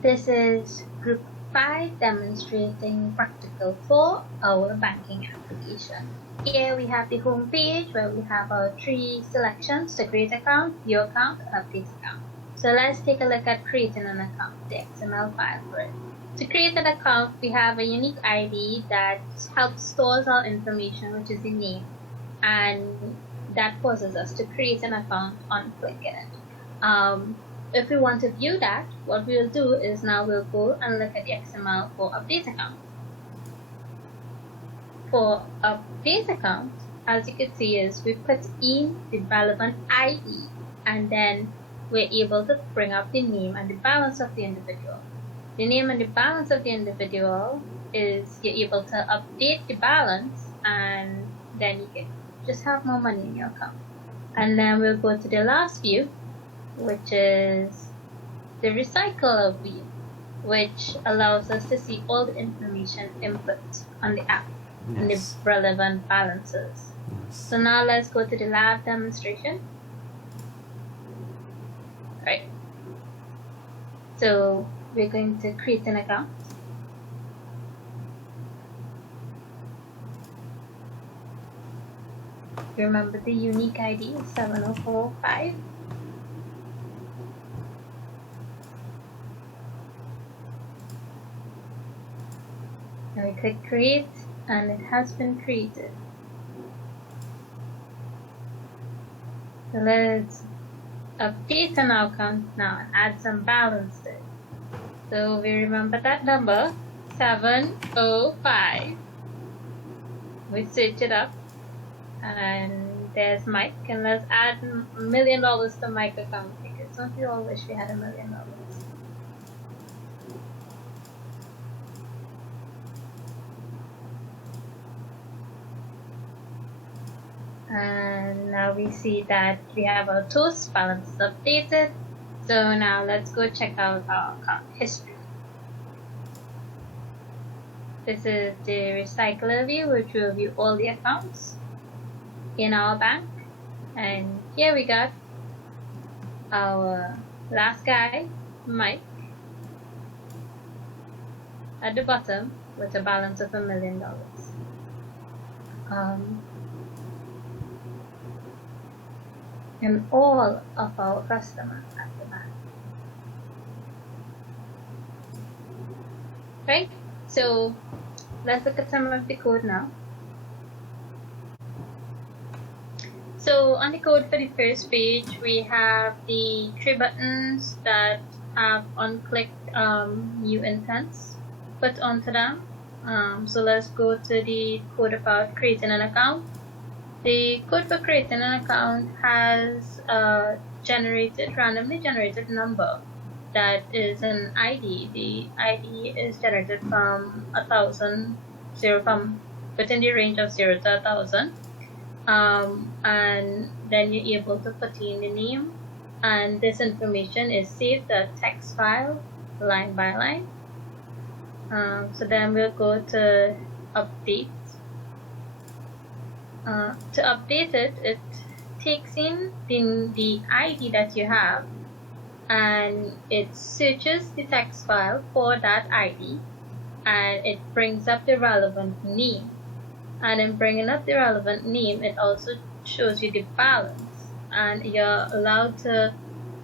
This is group 5 demonstrating practical for our banking application. Here we have the home page where we have our 3 selections: to create account, view account, and update account. So let's take a look at creating an account, the XML file for it. To create an account, we have a unique ID that helps stores our information, which is the name, and that causes us to create an account on clicking it. If we want to view that, what we'll do is now we'll go and look at the XML for update account. For update account, as you can see, is we put in the relevant ID, and then we're able to bring up the name and the balance of the individual. The name and the balance of the individual is you're able to update the balance, and then you can just have more money in your account. And then we'll go to the last view, which is the recycle view, which allows us to see all the information input on the app. Yes. And the relevant balances. Yes. So now let's go to the lab demonstration. Right. So we're going to create an account. Remember the unique ID is 7045. And we click create, and it has been created. So let's update an account now and add some balance to it. So we remember that number 705. We search it up, and there's Mike, and let's add $1 million to Mike's account, because don't we all wish we had $1 million? And now we see that we have our toast balance updated. So now let's go check out our account history. This is the recycler view, which will view all the accounts in our bank. And here we got our last guy, Mike, at the bottom with a balance of $1 million. And all of our customers at the back. Right? So let's look at some of the code now. So on the code for the first page, we have the 3 buttons that have on-click new intents put onto them. So let's go to the code about creating an account. The code for creating an account has a randomly generated number that is an ID. The ID is generated from 1,000, within the range of 0 to 1,000. And then you're able to put in the name, and this information is saved as a text file, line by line. So then we'll go to update. To update it, it takes in the ID that you have, and it searches the text file for that ID, and it brings up the relevant name. And in bringing up the relevant name, it also shows you the balance, and you're allowed to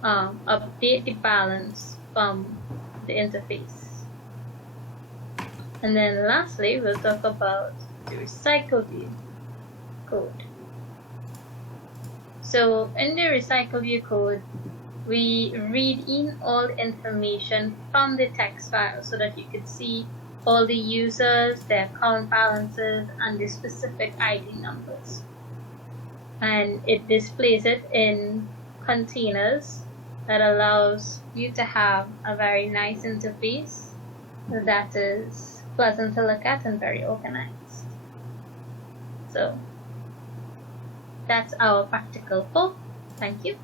update the balance from the interface. And then lastly, we'll talk about the recycle view code. So in the recycle view code, we read in all information from the text file so that you can see all the users, their account balances, and the specific ID numbers. And it displays it in containers that allows you to have a very nice interface that is pleasant to look at and very organized. So that's our practical for. Thank you.